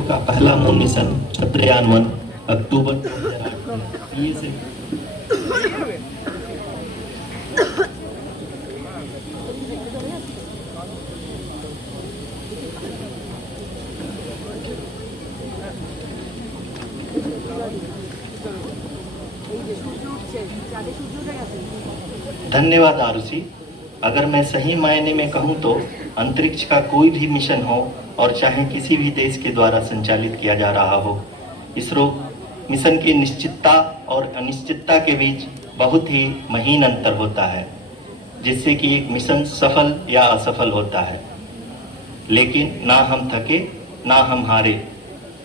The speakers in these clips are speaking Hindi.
इसरो का पहला मून मिशन चंद्रयान 1 अक्टूबर 2008 में पीएसएल धन्यवाद आरुषि। अगर मैं सही मायने में कहूं तो अंतरिक्ष का कोई भी मिशन हो और चाहे किसी भी देश के द्वारा संचालित किया जा रहा हो, इसरो मिशन की निश्चितता और अनिश्चितता के बीच बहुत ही महीन अंतर होता है, जिससे कि एक मिशन सफल या असफल होता है। लेकिन ना हम थके ना हम हारे।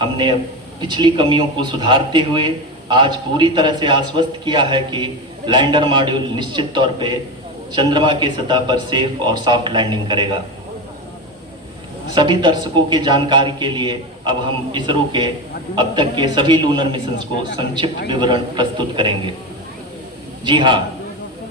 हमने पिछली कमियों को सुधारते हुए आज पूरी तरह से आश्वस्त किया है कि लैंडर मॉड्यूल निश्चित तौर पे चंद्रमा के सतह पर सेफ और सॉफ्ट लैंडिंग करेगा। सभी दर्शकों के जानकारी के लिए अब हम इसरो के अब तक के सभी लूनर मिशंस को संक्षिप्त विवरण प्रस्तुत करेंगे। जी हाँ,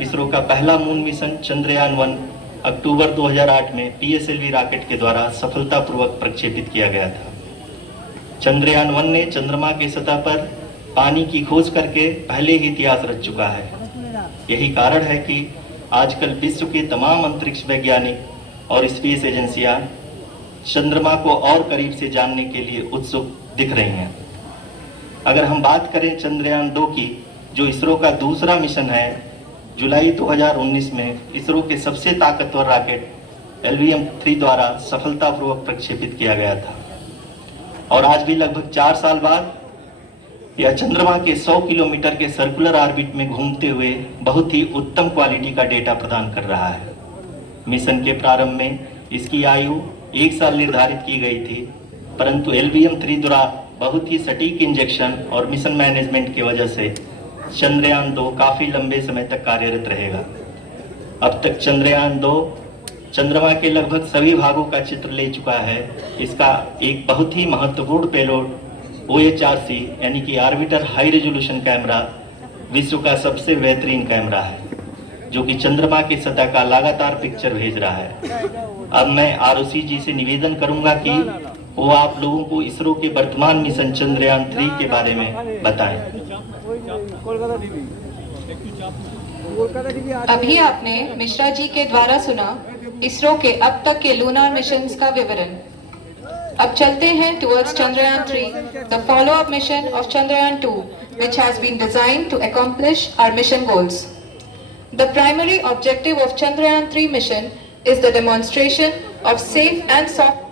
इसरो का पहला मून मिशन चंद्रयान 1 अक्टूबर 2008 में पीएसएलवी रॉकेट के द्वारा सफलतापूर्वक प्रक्षेपित किया गया था। चंद्रयान 1 ने चंद्रमा के सतह पर पानी की खोज करके पहले ही इतिहास रच चुका है। यही कारण है कि आजकल विश्व के तमाम अंतरिक्ष वैज्ञानिक और स्पेस एजेंसियां चंद्रमा को और करीब से जानने के लिए उत्सुक दिख रही हैं। अगर हम बात करें चंद्रयान 2 की, जो इसरो का दूसरा मिशन है, जुलाई 2019 में इसरो के सबसे ताकतवर रॉकेट LVM-3 द्वारा सफलतापूर्वक प्रक्षेपित किया गया था और आज भी लगभग 4 साल बाद यह चंद्रमा के 100 किलोमीटर के सर्कुलर ऑर्बिट में घूमते हुए बहुत ही उत्तम क्वालिटी का डेटा प्रदान कर रहा है। मिशन के प्रारंभ में इसकी आयु 1 साल निर्धारित की गई थी, परंतु LVM-3 द्वारा बहुत ही सटीक इंजेक्शन और मिशन मैनेजमेंट की वजह से चंद्रयान 2 काफी लंबे समय तक कार्यरत रहेगा। अब तक चंद्रयान 2 चंद्रमा के लगभग सभी भागों का चित्र ले चुका है। इसका एक बहुत ही महत्वपूर्ण पेलोड OHRC यानी कि ऑर्बिटर हाई रेजोल्यूशन कैमरा विश्व का सबसे बेहतरीन कैमरा है, जो कि चंद्रमा की सतह का लगातार पिक्चर भेज रहा है। अब मैं आरुषि जी से निवेदन करूंगा कि वो आप लोगों को इसरो के वर्तमान मिशन चंद्रयान 3 के बारे में बताएं। अभी आपने मिश्रा जी के द्वारा सुना इसरो के अब तक के लूनर मिशंस का विवरण। अब चलते हैं towards Chandrayaan 3, the follow-up mission of Chandrayaan 2, which has been designed to accomplish our mission goals. The primary objective of Chandrayaan 3 mission is the demonstration of safe and soft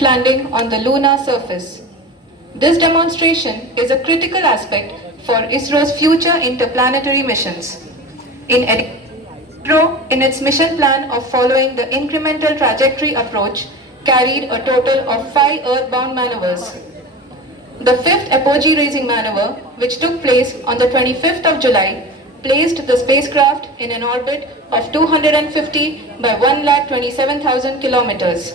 landing on the lunar surface. This demonstration is a critical aspect for ISRO's future interplanetary missions. ISRO, in its mission plan of following the incremental trajectory approach, carried a total of 5 earthbound maneuvers. The 5th apogee raising maneuver, which took place on the 25th of July, placed the spacecraft in an orbit of 250 by 1,27,000 kilometers.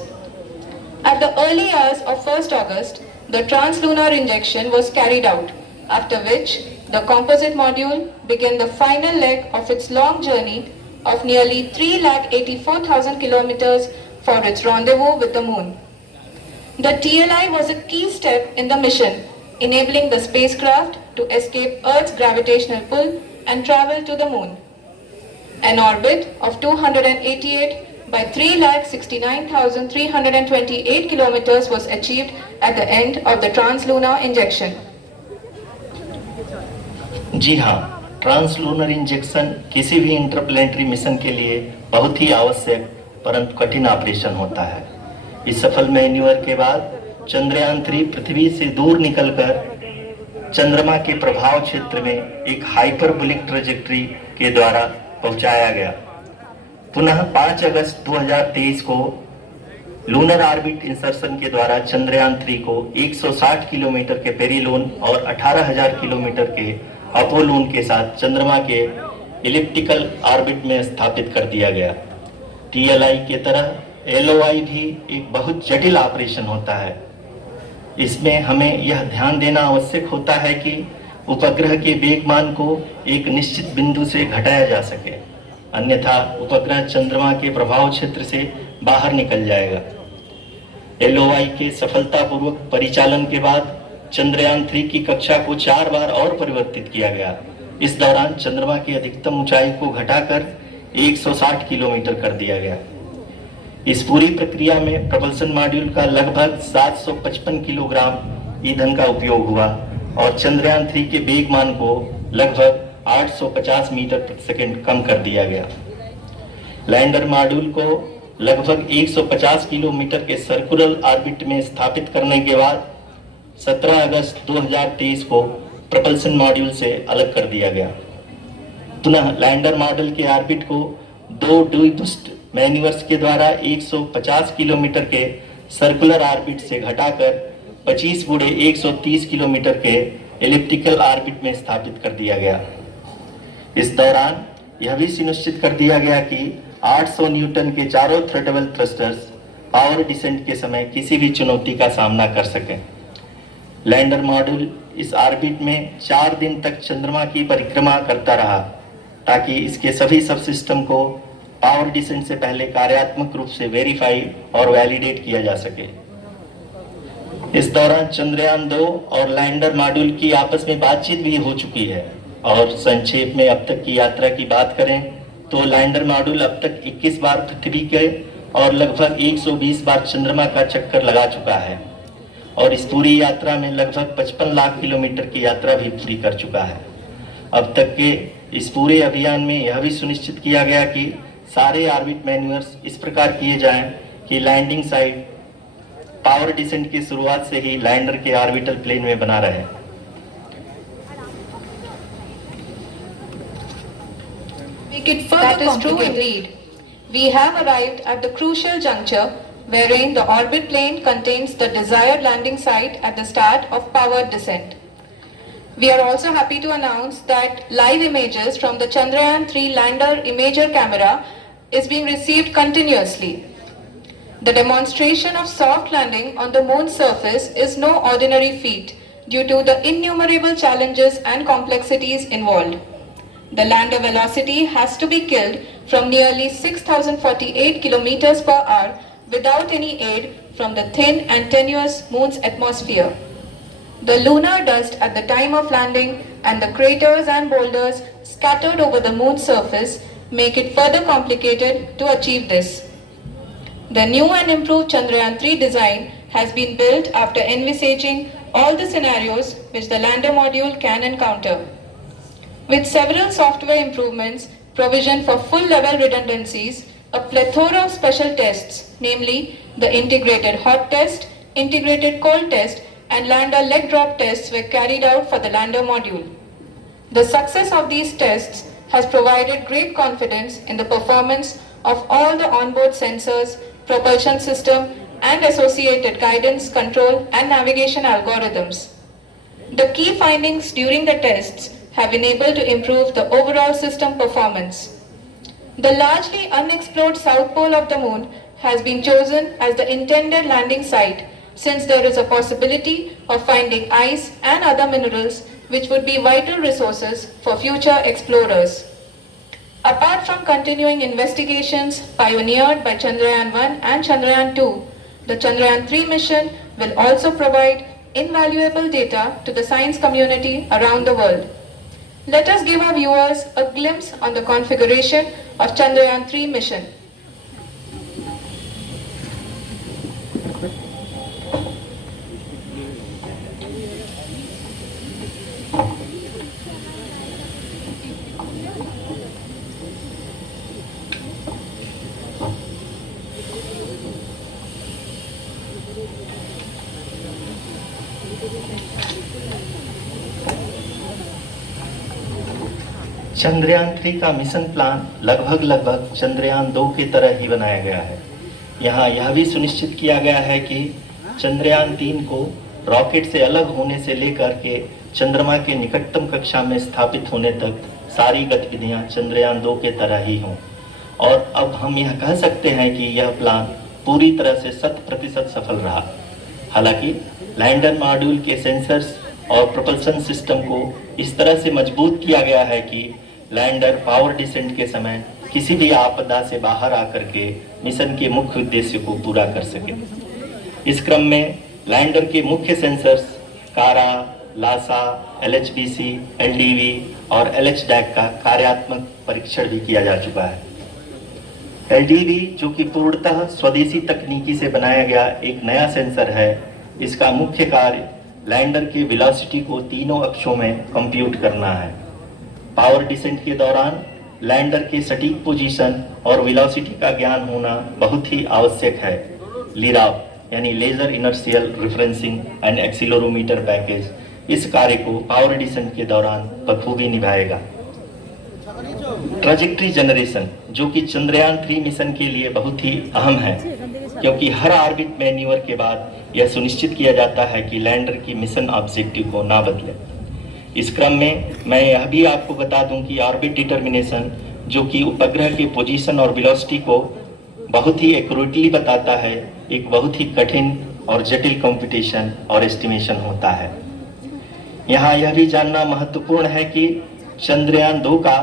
At the early hours of 1st August, the translunar injection was carried out, after which the composite module began the final leg of its long journey of nearly 3,84,000 kilometers for its rendezvous with the moon. The TLI was a key step in the mission, enabling the spacecraft to escape Earth's gravitational pull and travel to the moon. An orbit of 288 by 3,69,328 kilometers was achieved at the end of the translunar injection. जी हाँ, ट्रांसलूनर इंजेक्शन किसी भी इंटरप्लेनेटरी मिशन के लिए बहुत ही आवश्यक परंतु कठिन ऑपरेशन होता है। इस सफल मैन्यूवर के बाद चंद्रयान 3 पृथ्वी से दूर निकलकर चंद्रमा के प्रभाव क्षेत्र में एक हाइपरबोलिक ट्रेजेक्टरी के द्वारा पहुंचाया गया। पुनः 5 अगस्त 2023 को लूनर ऑर्बिट इंसर्शन के द्वारा चंद्रयान 3 को 160 किलोमीटर के पेरिलोन और 18,000 किलोमीटर के अपोलोन के साथ चंद्रमा के इलिप्टिकल ऑर्बिट में स्थापित कर दिया गया। टीएलआई के तरह एलओआई भी एक बहुत जटिल ऑपरेशन होता है। इसमें हमें यह ध्यान देना आवश्यक होता है कि उपग्रह के वेगमान को एक निश्चित बिंदु से घटाया जा सके, अन्यथा उपग्रह चंद्रमा के प्रभाव क्षेत्र से बाहर निकल जाएगा। एलओआई के सफलतापूर्वक परिचालन के बाद चंद्रयान 3 की कक्षा को 4 बार और परिवर्तित किया गया। इस दौरान चंद्रमा की अधिकतम ऊंचाई को घटाकर 160 किलोमीटर कर दिया गया। इस पूरी प्रक्रिया में प्रपल्सन मॉड्यूल का लगभग 755 किलोग्राम ईंधन का उपयोग हुआ और चंद्रयान 3 के वेगमान को लगभग 850 मीटर प्रति सेकंड कम कर दिया गया। लैंडर मॉड्यूल को लगभग 150 किलोमीटर के सर्कुलर ऑर्बिट में स्थापित करने के बाद 17 अगस्त 2023 को प्रपल्सन मॉड्यूल से अलग कर दिया गया। पुनः लैंडर मॉड्यूल के ऑर्बिट को 2 द्विदुष्ट मैन्यूवर्स के द्वारा 150 किलोमीटर के सर्कुलर ऑर्बिट से घटाकर 25 गुणे 130 किलोमीटर के एलिप्टिकल ऑर्बिट में स्थापित कर दिया गया। इस दौरान यह भी सुनिश्चित कर दिया गया कि 800 न्यूटन के चारों थ्रटेबल थ्रस्टर्स पावर डिसेंट के समय किसी भी चुनौती का सामना कर सकें। लैंडर मॉड्यूल इस ऑर्बिट में 4 दिन तक चंद्रमा की परिक्रमा करता रहा ताकि इसके सभी सब सिस्टम को पावर डिसेंट से पहले कार्यात्मक रूप से वेरीफाई और वैलिडेट किया जा सके। इस दौरान चंद्रयान 2 और लैंडर मॉड्यूल की आपस में बातचीत भी हो चुकी है। और संक्षेप में अब तक की यात्रा की बात करें तो लैंडर मॉड्यूल अब तक 21 बार पृथ्वी के और लगभग 120 बार चंद्रमा का चक्कर लगा चुका है और इस पूरी यात्रा में लगभग 55 लाख किलोमीटर की यात्रा भी पूरी कर चुका है। अब तक के इस पूरे अभियान में यह भी सुनिश्चित किया गया कि सारे ऑर्बिट मैन्यूवर्स इस प्रकार किए जाएं कि लैंडिंग साइट पावर डिसेंट की शुरुआत से ही लैंडर के ऑर्बिटल प्लेन में बना रहे। That is true indeed. We have arrived at the crucial juncture wherein the orbit plane contains the desired landing site at the start of powered descent. We are also happy to announce that live images from the Chandrayaan 3 lander imager camera is being received continuously. The demonstration of soft landing on the moon's surface is no ordinary feat due to the innumerable challenges and complexities involved. The lander velocity has to be killed from nearly 6,048 kilometers per hour without any aid from the thin and tenuous moon's atmosphere. The lunar dust at the time of landing and the craters and boulders scattered over the moon's surface make it further complicated to achieve this. The new and improved Chandrayaan 3 design has been built after envisaging all the scenarios which the lander module can encounter. With several software improvements, provision for full-level redundancies, a plethora of special tests, namely the integrated hot test, integrated cold test, and lander leg drop tests were carried out for the lander module. The success of these tests has provided great confidence in the performance of all the onboard sensors, propulsion system, and associated guidance, control, and navigation algorithms. The key findings during the tests have been able to improve the overall system performance. The largely unexplored south pole of the moon has been chosen as the intended landing site since there is a possibility of finding ice and other minerals which would be vital resources for future explorers. Apart from continuing investigations pioneered by Chandrayaan 1 and Chandrayaan 2, the Chandrayaan 3 mission will also provide invaluable data to the science community around the world. Let us give our viewers a glimpse on the configuration of Chandrayaan 3 mission. Chandrayaan 3 का मिशन प्लान लगभग चंद्रयान 2 की तरह ही बनाया गया है। यहाँ यह भी सुनिश्चित किया गया है कि चंद्रयान 3 को रॉकेट से अलग होने से लेकर के चंद्रमा के निकटतम कक्षा में स्थापित होने तक सारी गतिविधियां चंद्रयान 2 के तरह ही हों। और अब हम यह कह सकते हैं कि यह प्लान पूरी तरह से 100% सफल रहा। हालांकि लैंडर मॉड्यूल के सेंसर्स और प्रोपल्शन सिस्टम को इस तरह से मजबूत किया गया है कि लैंडर पावर डिसेंट के समय किसी भी आपदा से बाहर आकर के मिशन के मुख्य उद्देश्य को पूरा कर सके। इस क्रम में लैंडर के मुख्य सेंसर्स कारा, लासा, LHBC, LDV और LHDAC का कार्यात्मक परीक्षण भी किया जा चुका है। LDV जो कि पूर्णतः स्वदेशी तकनीकी से बनाया गया एक नया सेंसर है, इसका मुख्य कार्य लैंडर के वेलोसिटी को तीनों अक्षों में कंप्यूट करना है। पावर डिसेंट के दौरान लैंडर के सटीक पोजीशन और वेलोसिटी का ज्ञान होना बहुत ही आवश्यक है। लिराव यानी laser inertial referencing and accelerometer package इस कार्य को पावर डिसेंट के दौरान बखूबी निभाएगा। ट्रैजेक्टरी जनरेशन जो कि चंद्रयान 3 मिशन के लिए बहुत ही अहम है, क्योंकि हर ऑर्बिट मैन्यूवर के बाद यह सुनिश्चित किया जाता है कि लैंडर की मिशन ऑब्जेक्टिव को ना बदले। इस क्रम में मैं यह भी आपको बता दूं कि ऑर्बिट डिटर्मिनेशन जो कि उपग्रह के पोजीशन और वेलोसिटी को बहुत ही एक्यूरेटली बताता है, एक बहुत ही कठिन और जटिल कंप्यूटेशन और एस्टिमेशन होता है। यहाँ यह भी जानना महत्वपूर्ण है कि चंद्रयान 2 का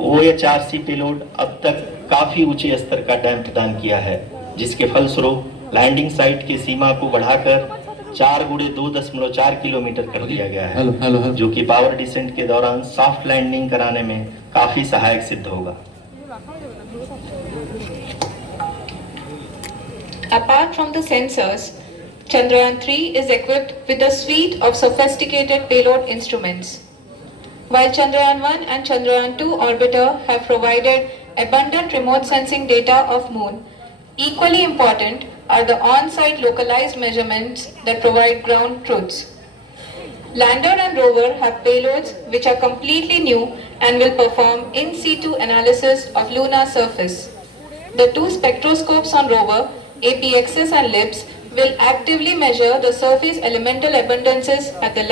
OHRC पेलोड अब तक काफी ऊंचे स्तर का डैम प्रदान किया है, जिसके फलस्वरूप लैंडिंग साइट की सीमा को बढ़ाकर 4 × 2.4 किलोमीटर कर दिया गया है, जो कि पावर डिसेंट के दौरान सॉफ्ट लैंडिंग कराने में काफी सहायक सिद्ध होगा। Apart from the sensors, Chandrayaan 3 is equipped with a suite of sophisticated payload instruments. While Chandrayaan 1 and Chandrayaan 2 orbiter have provided abundant remote sensing data of Moon, equally important are the on-site localized measurements that provide ground truths. Lander and rover have payloads which are completely new and will perform in situ analysis of lunar surface. The two spectroscopes on rover, APXS and LIBS, will actively measure the surface elemental abundances at the